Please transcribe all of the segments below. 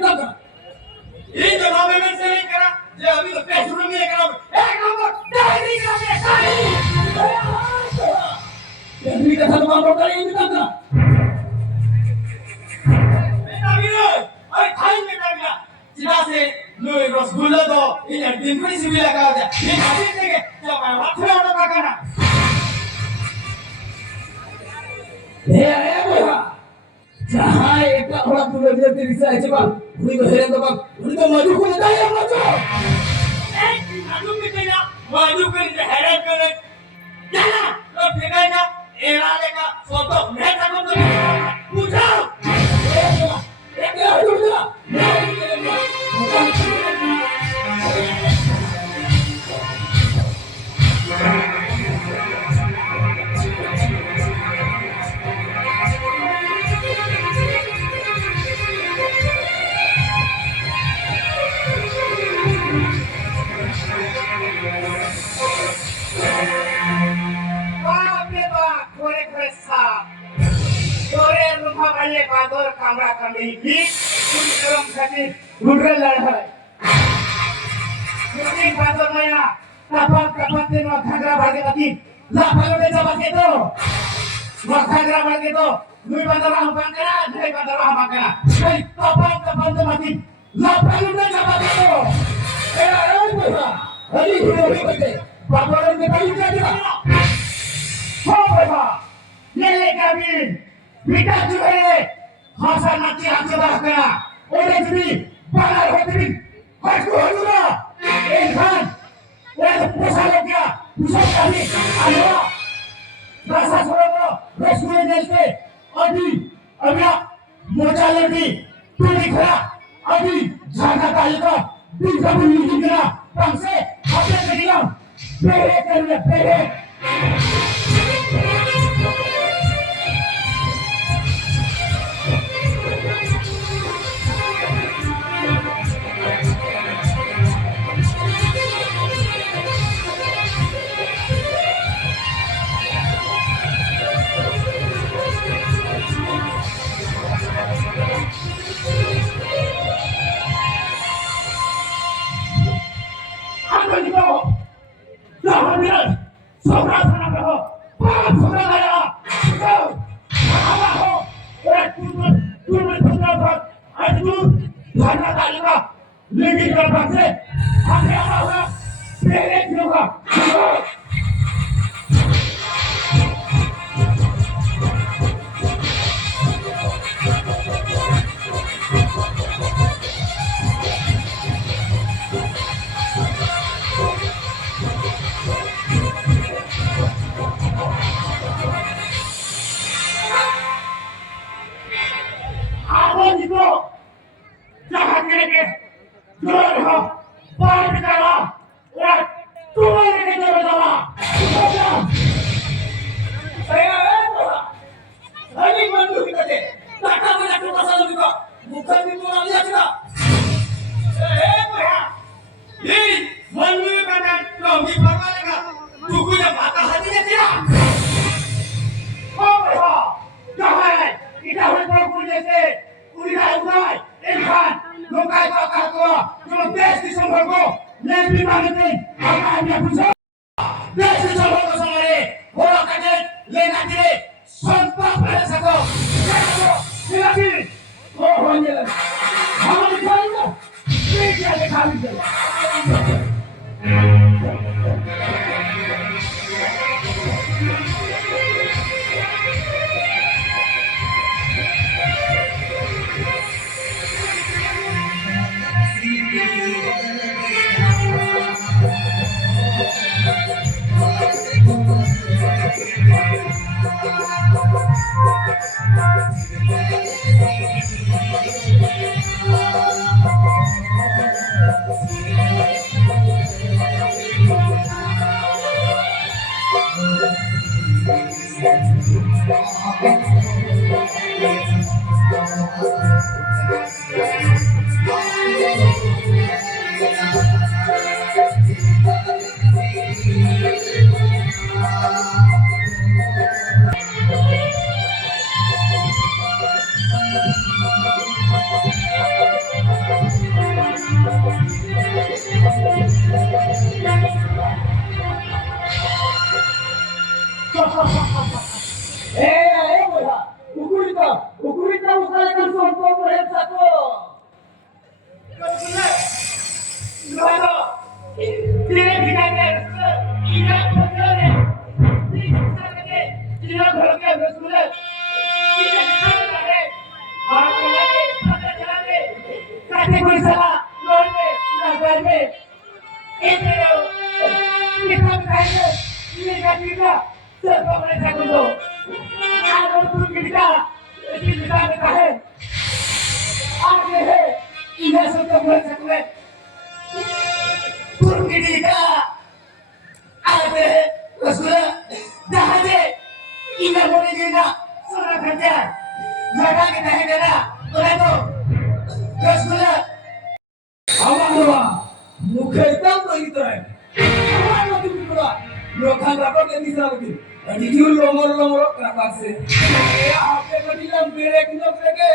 kita. Ini kalau memang saya kira, dia habis lepas suruh dia kira. Kamu dari kami kali. Dari kata mampu kali ini kita. Beta bila, ay time beta bila. Tidak se, lu Rosgullah tu, ini dimana sih bila kau ada. Ini habis deh, siapa yang waktu orang makan? जहाँ एक थोड़ा पूरा दिया तेरी से ऐसे बात उन्हीं को हेरन तो बात उन्हीं को मधु को लेता है मधु मधु भी कहना मधु को लेते हेरन करे क्या ना तो फिर ना एरा लेका फोटो मैं तक तो पूछो एक kamera kami ini dalam kaki budal lehai. Mungkin pasarnya kapan tino khagra bagi lagi. Lapang udah coba gitu. Khagra bagi itu. Lui pasar apa kena? Lui pasar apa kena? Hei kapan tuh mati. Lapang udah coba gitu. Hari ini paparan kita ini aja. Coba. Lele kami. Kita juga ini. Masa nanti aja kena. Oleh jadi balar hati. Aku halulah. Insan. Oleh pusat lagi. Pusat kami. Ayo. Rasa suara. Resmi jelte. Adi. Abia. Mocha lagi. Tuli kera. Adi. Jaga kali ka. Tiga bulan ini kena. Bangsa. Apa yang kena? Pere kerja pere. category salah loan में नगर में एक कितना चाहिए ये का सब अपने सकूं तो आगे तुम कितना है आगे है इधर से तो बोल सकते तुम कितना आगे है रसूला जहाजे इधर बोले देना सुना करते जगह के नहीं देना तो रसूला आवाज मुखे एकदम बघितलाय आवाज तुम्ही बघा लोकांना पण त्यांनी सांगितलं आणि जीव लोमर लोमर करापासे ए आपले कधीला बेरे की नसले के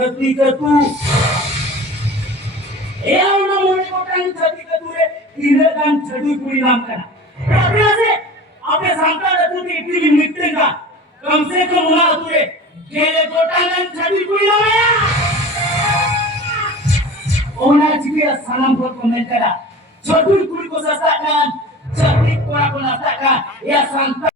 छती ke tu. Ya una mone kotan छती ke tu re ine kan छती kuri नाम kana. Tapi ase ape sangka tu ti itli mitte ka. कम से कम una tu re gele kotan kan छती kuri नाम ya. Ona juga salam buat komentar. छती kuri ko sasakan, छती ko aku nasakan ya santai.